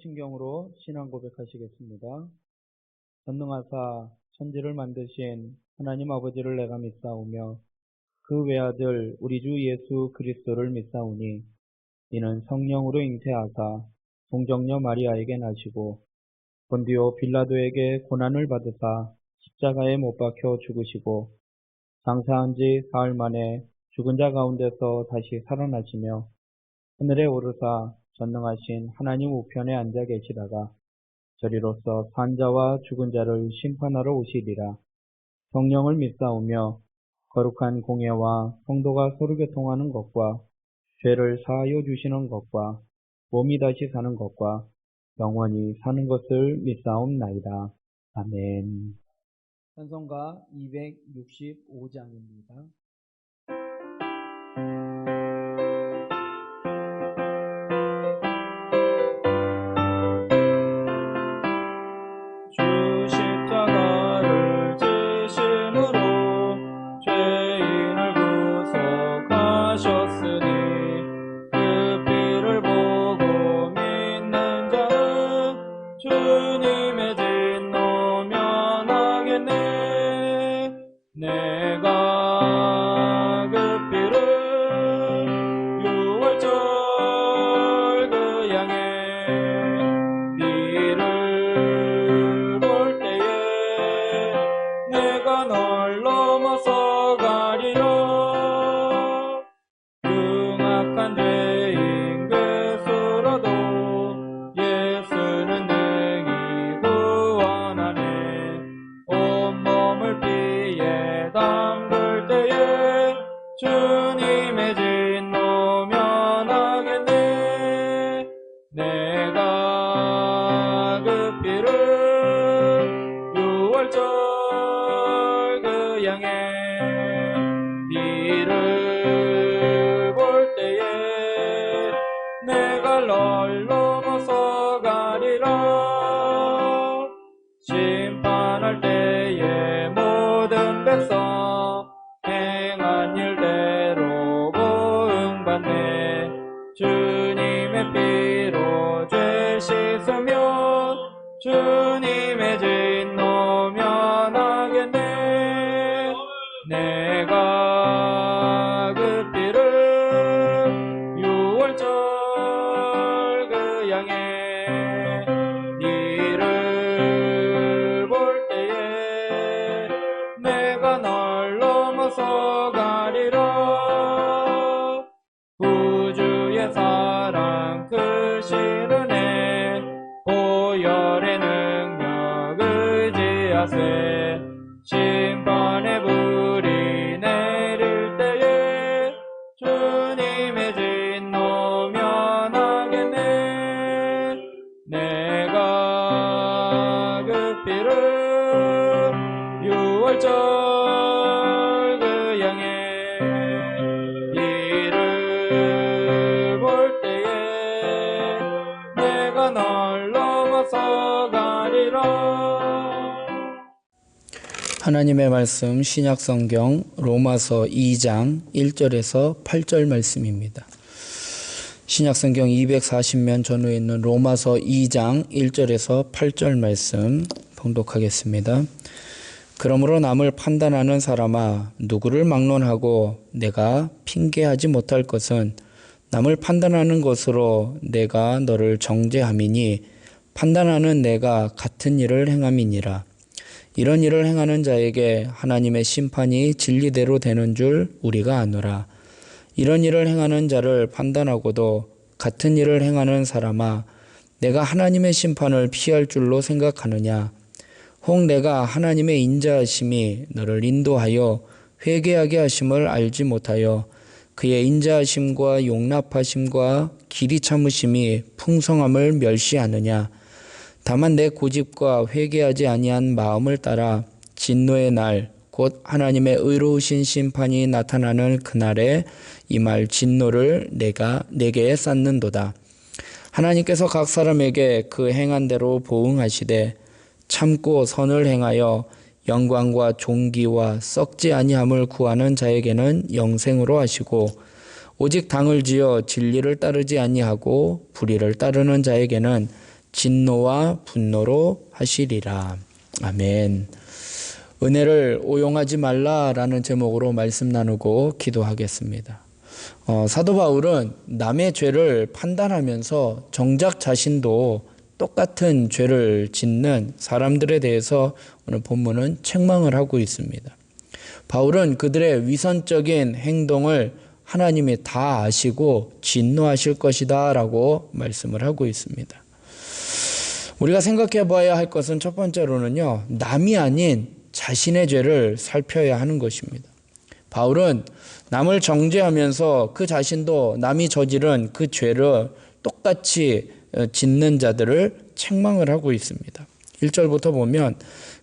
성신경으로 신앙 고백하시겠습니다. 전능하사 천지를 만드신 하나님 아버지를 내가 믿사오며 그 외아들 우리 주 예수 그리스도를 믿사오니 이는 성령으로 잉태하사 동정녀 마리아에게 나시고 본디오 빌라도에게 고난을 받으사 십자가에 못 박혀 죽으시고 장사한 지 사흘 만에 죽은 자 가운데서 다시 살아나시며 하늘에 오르사 전능하신 하나님 우편에 앉아 계시다가 저리로서 산 자와 죽은 자를 심판하러 오시리라. 성령을 믿사오며 거룩한 공예와 성도가 서로 교통하는 것과 죄를 사하여 주시는 것과 몸이 다시 사는 것과 영원히 사는 것을 믿사옵나이다. 아멘. 찬송가 265장입니다. 심판할 때에 모든 백성 행한 일대로 보응받네. 주님의 피로 죄 씻으면 주님의 진노 면하겠네. 내가 그 피를 유월절 그 양에 가리라. 우주의 사랑 크신 은혜 보혈의 능력 의지하세. 심판의 불이 내릴 때에 주님의 진노 면하겠네. 내가 그 피를 유월절 하나님의 말씀 신약성경 로마서 2장 1절에서 8절 말씀입니다. 신약성경 240면 전후에 있는 로마서 2장 1절에서 8절 말씀 봉독하겠습니다. 그러므로 남을 판단하는 사람아, 누구를 막론하고 내가 핑계하지 못할 것은 남을 판단하는 것으로 내가 너를 정죄함이니 판단하는 내가 같은 일을 행함이니라. 이런 일을 행하는 자에게 하나님의 심판이 진리대로 되는 줄 우리가 아노라. 이런 일을 행하는 자를 판단하고도 같은 일을 행하는 사람아, 내가 하나님의 심판을 피할 줄로 생각하느냐. 혹 내가 하나님의 인자하심이 너를 인도하여 회개하게 하심을 알지 못하여 그의 인자하심과 용납하심과 길이 참으심이 풍성함을 멸시하느냐. 다만 내 고집과 회개하지 아니한 마음을 따라 진노의 날 곧 하나님의 의로우신 심판이 나타나는 그날에 임할 진노를 내게 쌓는도다. 하나님께서 각 사람에게 그 행한 대로 보응하시되 참고 선을 행하여 영광과 존귀와 썩지 아니함을 구하는 자에게는 영생으로 하시고 오직 당을 지어 진리를 따르지 아니하고 불의를 따르는 자에게는 진노와 분노로 하시리라. 아멘. 은혜를 오용하지 말라라는 제목으로 말씀 나누고 기도하겠습니다. 사도 바울은 남의 죄를 판단하면서 정작 자신도 똑같은 죄를 짓는 사람들에 대해서 오늘 본문은 책망을 하고 있습니다. 바울은 그들의 위선적인 행동을 하나님이 다 아시고 진노하실 것이다 라고 말씀을 하고 있습니다. 우리가 생각해 봐야 할 것은 첫 번째로는요, 남이 아닌 자신의 죄를 살펴야 하는 것입니다. 바울은 남을 정죄하면서 그 자신도 남이 저지른 그 죄를 똑같이 짓는 자들을 책망을 하고 있습니다. 1절부터 보면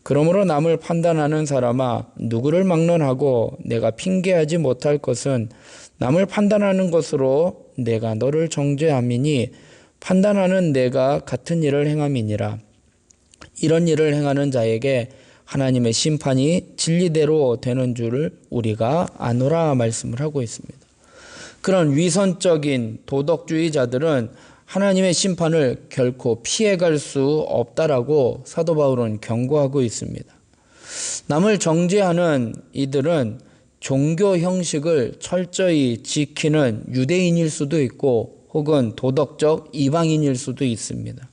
그러므로 남을 판단하는 사람아 누구를 막론하고 내가 핑계하지 못할 것은 남을 판단하는 것으로 내가 너를 정죄함이니 판단하는 내가 같은 일을 행함이니라. 이런 일을 행하는 자에게 하나님의 심판이 진리대로 되는 줄을 우리가 아노라 말씀을 하고 있습니다. 그런 위선적인 도덕주의자들은 하나님의 심판을 결코 피해갈 수 없다라고 사도 바울은 경고하고 있습니다. 남을 정죄하는 이들은 종교 형식을 철저히 지키는 유대인일 수도 있고 혹은 도덕적 이방인일 수도 있습니다.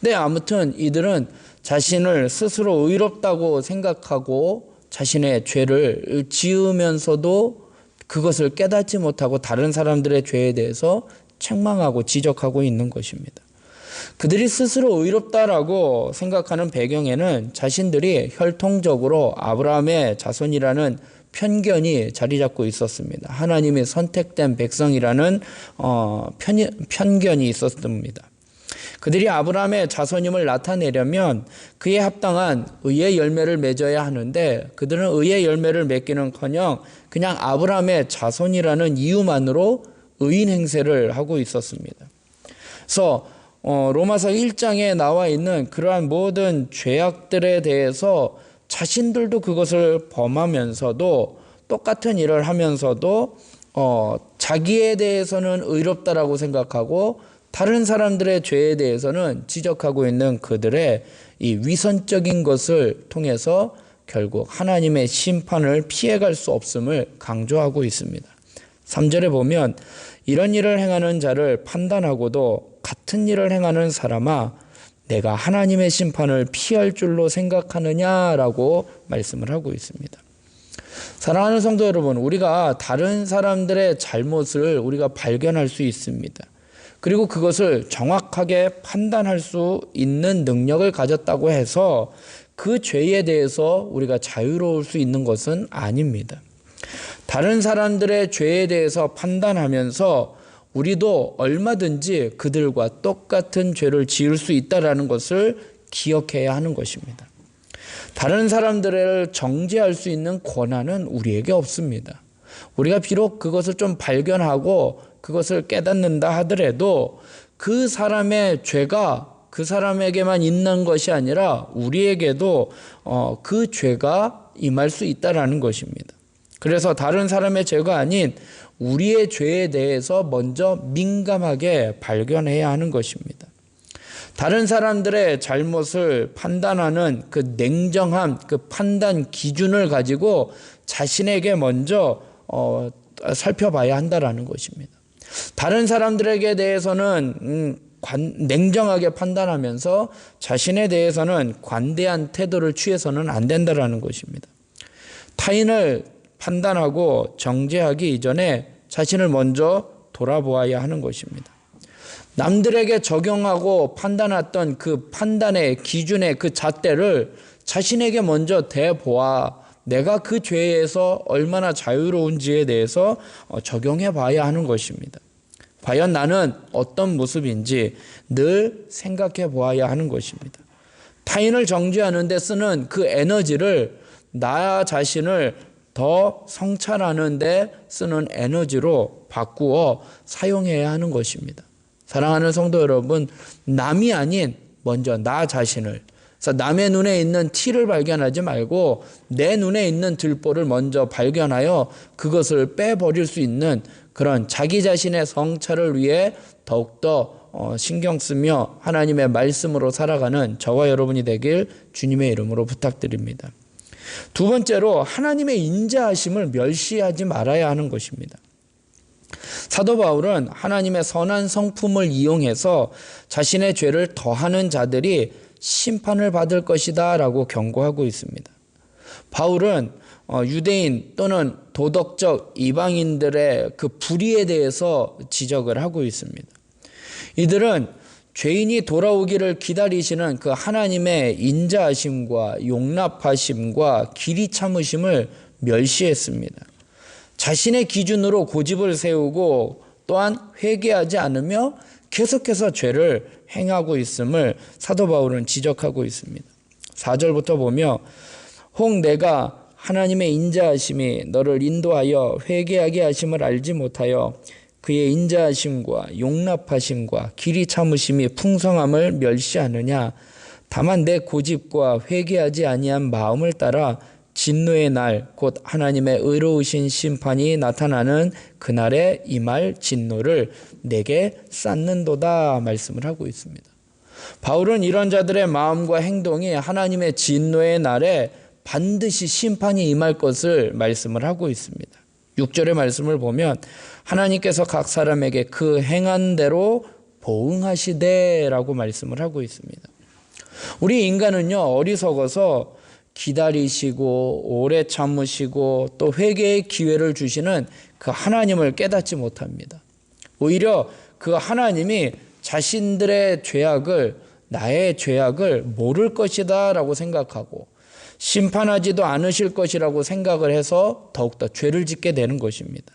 근데 아무튼 이들은 자신을 스스로 의롭다고 생각하고 자신의 죄를 지으면서도 그것을 깨닫지 못하고 다른 사람들의 죄에 대해서 책망하고 지적하고 있는 것입니다. 그들이 스스로 의롭다라고 생각하는 배경에는 자신들이 혈통적으로 아브라함의 자손이라는 편견이 자리 잡고 있었습니다. 하나님의 선택된 백성이라는 편견이 있었습니다. 그들이 아브라함의 자손임을 나타내려면 그에 합당한 의의 열매를 맺어야 하는데 그들은 의의 열매를 맺기는커녕 그냥 아브라함의 자손이라는 이유만으로 의인 행세를 하고 있었습니다. 그래서 로마서 1장에 나와 있는 그러한 모든 죄악들에 대해서 자신들도 그것을 범하면서도 똑같은 일을 하면서도 자기에 대해서는 의롭다라고 생각하고 다른 사람들의 죄에 대해서는 지적하고 있는 그들의 이 위선적인 것을 통해서 결국 하나님의 심판을 피해갈 수 없음을 강조하고 있습니다. 3절에 보면 이런 일을 행하는 자를 판단하고도 같은 일을 행하는 사람아 내가 하나님의 심판을 피할 줄로 생각하느냐라고 말씀을 하고 있습니다. 사랑하는 성도 여러분, 우리가 다른 사람들의 잘못을 우리가 발견할 수 있습니다. 그리고 그것을 정확하게 판단할 수 있는 능력을 가졌다고 해서 그 죄에 대해서 우리가 자유로울 수 있는 것은 아닙니다. 다른 사람들의 죄에 대해서 판단하면서 우리도 얼마든지 그들과 똑같은 죄를 지을 수 있다는 것을 기억해야 하는 것입니다. 다른 사람들을 정죄할 수 있는 권한은 우리에게 없습니다. 우리가 비록 그것을 좀 발견하고 그것을 깨닫는다 하더라도 그 사람의 죄가 그 사람에게만 있는 것이 아니라 우리에게도 그 죄가 임할 수 있다는 것입니다. 그래서 다른 사람의 죄가 아닌 우리의 죄에 대해서 먼저 민감하게 발견해야 하는 것입니다. 다른 사람들의 잘못을 판단하는 그 냉정한 그 판단 기준을 가지고 자신에게 먼저 살펴봐야 한다는 것입니다. 다른 사람들에게 대해서는 냉정하게 판단하면서 자신에 대해서는 관대한 태도를 취해서는 안 된다는 것입니다. 타인을 판단하고 정죄하기 이전에 자신을 먼저 돌아보아야 하는 것입니다. 남들에게 적용하고 판단했던 그 판단의 기준의 그 잣대를 자신에게 먼저 대보아 내가 그 죄에서 얼마나 자유로운지에 대해서 적용해 봐야 하는 것입니다. 과연 나는 어떤 모습인지 늘 생각해 보아야 하는 것입니다. 타인을 정죄하는 데 쓰는 그 에너지를 나 자신을 더 성찰하는 데 쓰는 에너지로 바꾸어 사용해야 하는 것입니다. 사랑하는 성도 여러분, 남이 아닌 먼저 나 자신을, 그래서 남의 눈에 있는 티를 발견하지 말고 내 눈에 있는 들보를 먼저 발견하여 그것을 빼버릴 수 있는 그런 자기 자신의 성찰을 위해 더욱더 신경 쓰며 하나님의 말씀으로 살아가는 저와 여러분이 되길 주님의 이름으로 부탁드립니다. 두 번째로 하나님의 인자하심을 멸시하지 말아야 하는 것입니다. 사도 바울은 하나님의 선한 성품을 이용해서 자신의 죄를 더하는 자들이 심판을 받을 것이다 라고 경고하고 있습니다. 바울은 유대인 또는 도덕적 이방인들의 그 불의에 대해서 지적을 하고 있습니다. 이들은 죄인이 돌아오기를 기다리시는 그 하나님의 인자하심과 용납하심과 길이 참으심을 멸시했습니다. 자신의 기준으로 고집을 세우고 또한 회개하지 않으며 계속해서 죄를 행하고 있음을 사도 바울은 지적하고 있습니다. 4절부터 보며 혹 내가 하나님의 인자하심이 너를 인도하여 회개하게 하심을 알지 못하여 그의 인자하심과 용납하심과 길이 참으심이 풍성함을 멸시하느냐. 다만 내 고집과 회개하지 아니한 마음을 따라 진노의 날 곧 하나님의 의로우신 심판이 나타나는 그날에 임할 진노를 내게 쌓는도다 말씀을 하고 있습니다. 바울은 이런 자들의 마음과 행동이 하나님의 진노의 날에 반드시 심판이 임할 것을 말씀을 하고 있습니다. 6절의 말씀을 보면 하나님께서 각 사람에게 그 행한 대로 보응하시되 라고 말씀을 하고 있습니다. 우리 인간은요, 어리석어서 기다리시고 오래 참으시고 또 회개의 기회를 주시는 그 하나님을 깨닫지 못합니다. 오히려 그 하나님이 자신들의 죄악을, 나의 죄악을 모를 것이다 라고 생각하고 심판하지도 않으실 것이라고 생각을 해서 더욱더 죄를 짓게 되는 것입니다.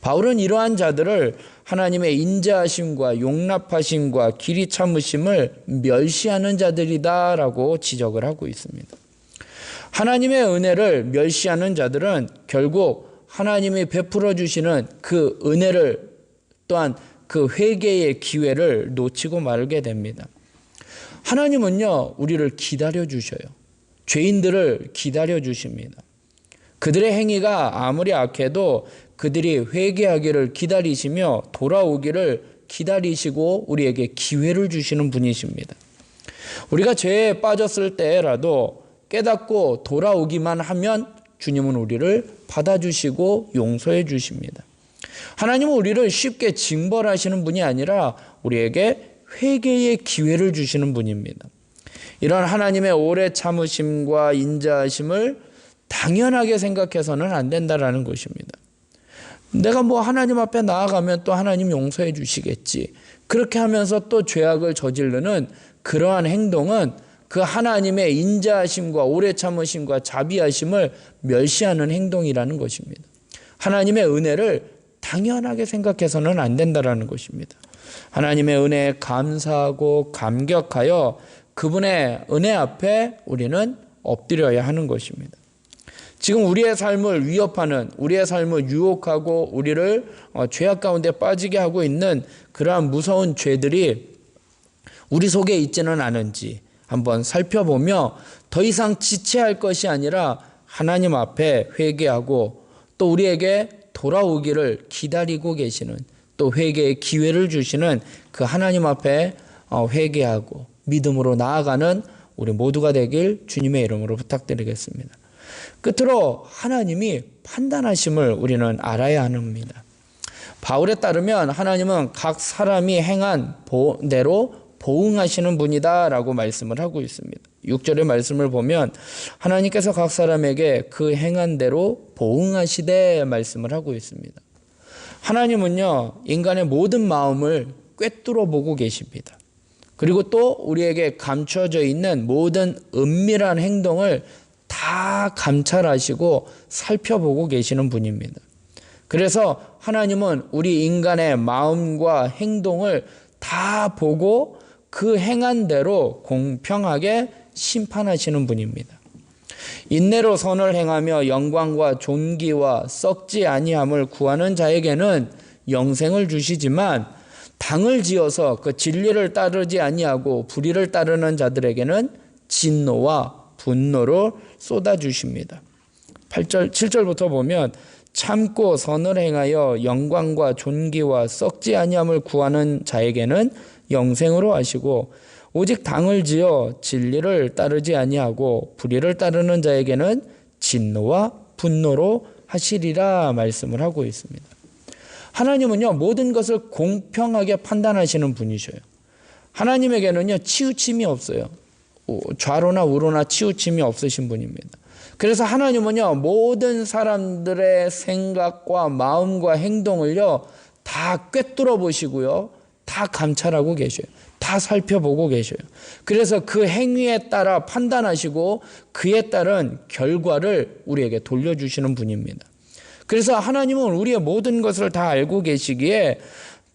바울은 이러한 자들을 하나님의 인자하심과 용납하심과 길이 참으심을 멸시하는 자들이다라고 지적을 하고 있습니다. 하나님의 은혜를 멸시하는 자들은 결국 하나님이 베풀어 주시는 그 은혜를 또한 그 회개의 기회를 놓치고 말게 됩니다. 하나님은요, 우리를 기다려 주셔요. 죄인들을 기다려 주십니다. 그들의 행위가 아무리 악해도 그들이 회개하기를 기다리시며 돌아오기를 기다리시고 우리에게 기회를 주시는 분이십니다. 우리가 죄에 빠졌을 때라도 깨닫고 돌아오기만 하면 주님은 우리를 받아주시고 용서해 주십니다. 하나님은 우리를 쉽게 징벌하시는 분이 아니라 우리에게 회개의 기회를 주시는 분입니다. 이런 하나님의 오래 참으심과 인자하심을 당연하게 생각해서는 안 된다라는 것입니다. 내가 하나님 앞에 나아가면 또 하나님 용서해 주시겠지. 그렇게 하면서 또 죄악을 저지르는 그러한 행동은 그 하나님의 인자하심과 오래 참으심과 자비하심을 멸시하는 행동이라는 것입니다. 하나님의 은혜를 당연하게 생각해서는 안 된다라는 것입니다. 하나님의 은혜에 감사하고 감격하여 그분의 은혜 앞에 우리는 엎드려야 하는 것입니다. 지금 우리의 삶을 위협하는, 우리의 삶을 유혹하고 우리를 죄악 가운데 빠지게 하고 있는 그러한 무서운 죄들이 우리 속에 있지는 않은지 한번 살펴보며 더 이상 지체할 것이 아니라 하나님 앞에 회개하고 또 우리에게 돌아오기를 기다리고 계시는, 또 회개의 기회를 주시는 그 하나님 앞에 회개하고 믿음으로 나아가는 우리 모두가 되길 주님의 이름으로 부탁드리겠습니다. 끝으로 하나님이 판단하심을 우리는 알아야 합니다. 바울에 따르면 하나님은 각 사람이 행한 대로 보응하시는 분이다 라고 말씀을 하고 있습니다. 6절의 말씀을 보면 하나님께서 각 사람에게 그 행한 대로 보응하시되 말씀을 하고 있습니다. 하나님은요, 인간의 모든 마음을 꿰뚫어 보고 계십니다. 그리고 또 우리에게 감춰져 있는 모든 은밀한 행동을 다 감찰하시고 살펴보고 계시는 분입니다. 그래서 하나님은 우리 인간의 마음과 행동을 다 보고 그 행한 대로 공평하게 심판하시는 분입니다. 인내로 선을 행하며 영광과 존귀와 썩지 아니함을 구하는 자에게는 영생을 주시지만 당을 지어서 그 진리를 따르지 아니하고 불의를 따르는 자들에게는 진노와 분노를 쏟아주십니다. 8절, 7절부터 보면 참고 선을 행하여 영광과 존귀와 썩지 아니함을 구하는 자에게는 영생으로 하시고 오직 당을 지어 진리를 따르지 아니하고 불의를 따르는 자에게는 진노와 분노로 하시리라 말씀을 하고 있습니다. 하나님은요, 모든 것을 공평하게 판단하시는 분이셔요. 하나님에게는요, 치우침이 없어요. 좌로나 우로나 치우침이 없으신 분입니다. 그래서 하나님은요, 모든 사람들의 생각과 마음과 행동을요, 다 꿰뚫어 보시고요, 다 감찰하고 계셔요. 다 살펴보고 계셔요. 그래서 그 행위에 따라 판단하시고 그에 따른 결과를 우리에게 돌려주시는 분입니다. 그래서 하나님은 우리의 모든 것을 다 알고 계시기에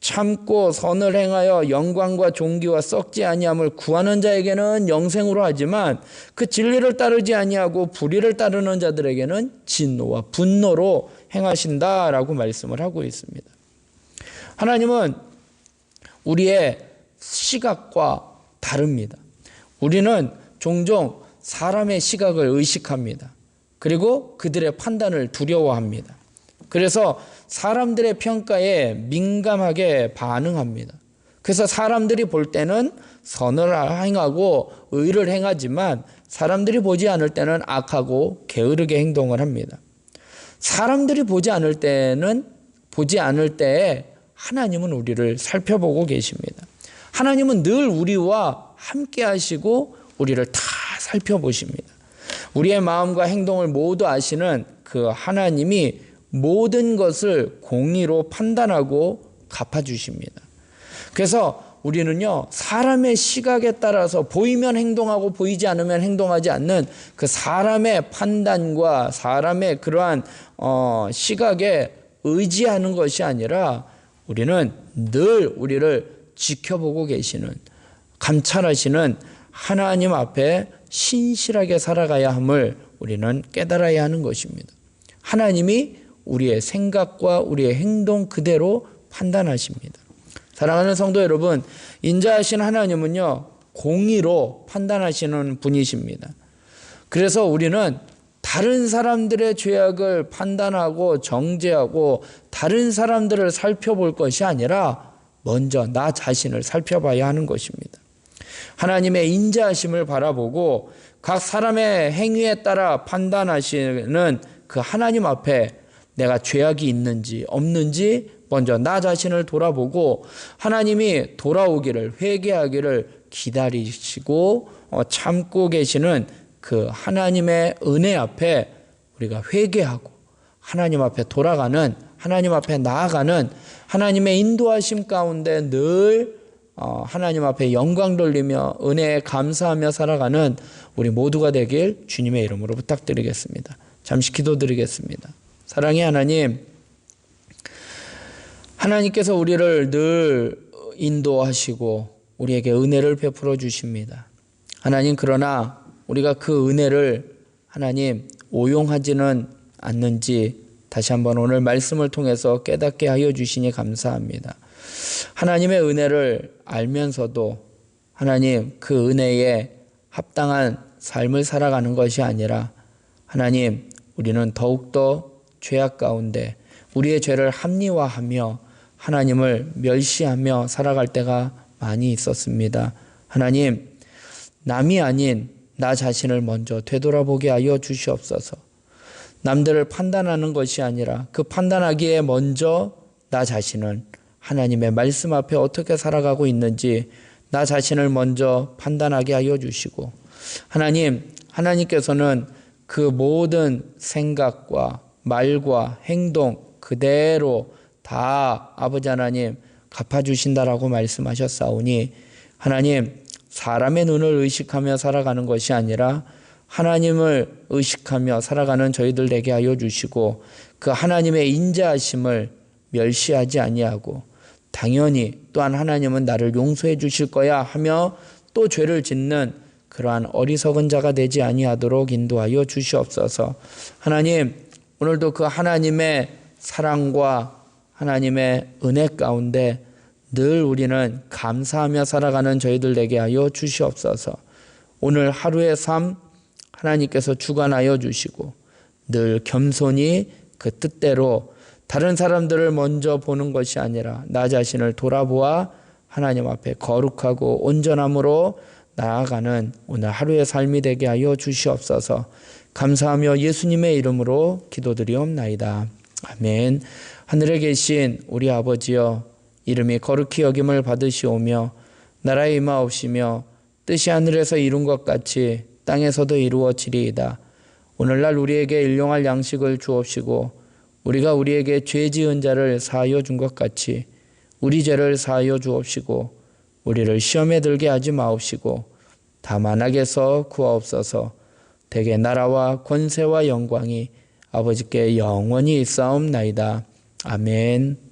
참고 선을 행하여 영광과 존귀와 썩지 아니함을 구하는 자에게는 영생으로 하지만 그 진리를 따르지 아니하고 불의를 따르는 자들에게는 진노와 분노로 행하신다라고 말씀을 하고 있습니다. 하나님은 우리의 시각과 다릅니다. 우리는 종종 사람의 시각을 의식합니다. 그리고 그들의 판단을 두려워합니다. 그래서 사람들의 평가에 민감하게 반응합니다. 그래서 사람들이 볼 때는 선을 행하고 의를 행하지만 사람들이 보지 않을 때는 악하고 게으르게 행동을 합니다. 사람들이 보지 않을 때에 하나님은 우리를 살펴보고 계십니다. 하나님은 늘 우리와 함께 하시고 우리를 다 살펴보십니다. 우리의 마음과 행동을 모두 아시는 그 하나님이 모든 것을 공의로 판단하고 갚아주십니다. 그래서 우리는요, 사람의 시각에 따라서 보이면 행동하고 보이지 않으면 행동하지 않는 그 사람의 판단과 사람의 그러한 시각에 의지하는 것이 아니라 우리는 늘 우리를 지켜보고 계시는, 감찰하시는 하나님 앞에 신실하게 살아가야 함을 우리는 깨달아야 하는 것입니다. 하나님이 우리의 생각과 우리의 행동 그대로 판단하십니다. 사랑하는 성도 여러분, 인자하신 하나님은요, 공의로 판단하시는 분이십니다. 그래서 우리는 다른 사람들의 죄악을 판단하고 정죄하고 다른 사람들을 살펴볼 것이 아니라 먼저 나 자신을 살펴봐야 하는 것입니다. 하나님의 인자하심을 바라보고 각 사람의 행위에 따라 판단하시는 그 하나님 앞에 내가 죄악이 있는지 없는지 먼저 나 자신을 돌아보고 하나님이 돌아오기를, 회개하기를 기다리시고 참고 계시는 그 하나님의 은혜 앞에 우리가 회개하고 하나님 앞에 돌아가는, 하나님 앞에 나아가는, 하나님의 인도하심 가운데 늘 하나님 앞에 영광 돌리며 은혜에 감사하며 살아가는 우리 모두가 되길 주님의 이름으로 부탁드리겠습니다. 잠시 기도드리겠습니다. 사랑의 하나님, 하나님께서 우리를 늘 인도하시고 우리에게 은혜를 베풀어 주십니다. 하나님, 그러나 우리가 그 은혜를 하나님 오용하지는 않는지 다시 한번 오늘 말씀을 통해서 깨닫게 하여 주시니 감사합니다. 하나님의 은혜를 알면서도 하나님 그 은혜에 합당한 삶을 살아가는 것이 아니라 하나님, 우리는 더욱더 죄악 가운데 우리의 죄를 합리화하며 하나님을 멸시하며 살아갈 때가 많이 있었습니다. 하나님, 남이 아닌 나 자신을 먼저 되돌아보게 하여 주시옵소서. 남들을 판단하는 것이 아니라 그 판단하기에 먼저 나 자신은 하나님의 말씀 앞에 어떻게 살아가고 있는지 나 자신을 먼저 판단하게 하여 주시고, 하나님께서는 그 모든 생각과 말과 행동 그대로 다 아버지 하나님 갚아주신다라고 말씀하셨사오니, 하나님, 사람의 눈을 의식하며 살아가는 것이 아니라 하나님을 의식하며 살아가는 저희들 되게 하여 주시고, 그 하나님의 인자하심을 멸시하지 아니하고 당연히 또한 하나님은 나를 용서해 주실 거야 하며 또 죄를 짓는 그러한 어리석은 자가 되지 아니하도록 인도하여 주시옵소서. 하나님, 오늘도 그 하나님의 사랑과 하나님의 은혜 가운데 늘 우리는 감사하며 살아가는 저희들 되게 하여 주시옵소서. 오늘 하루의 삶 하나님께서 주관하여 주시고 늘 겸손히 그 뜻대로 다른 사람들을 먼저 보는 것이 아니라 나 자신을 돌아보아 하나님 앞에 거룩하고 온전함으로 나아가는 오늘 하루의 삶이 되게 하여 주시옵소서. 감사하며 예수님의 이름으로 기도드리옵나이다. 아멘. 하늘에 계신 우리 아버지여, 이름이 거룩히 여김을 받으시오며 나라의 임하옵시며 뜻이 하늘에서 이룬 것 같이 땅에서도 이루어지리이다. 오늘날 우리에게 일용할 양식을 주옵시고 우리가 우리에게 죄 지은 자를 사하여 준 것 같이 우리 죄를 사하여 주옵시고 우리를 시험에 들게 하지 마옵시고 다만 악에서 구하옵소서. 대개 나라와 권세와 영광이 아버지께 영원히 있사옵나이다. 아멘.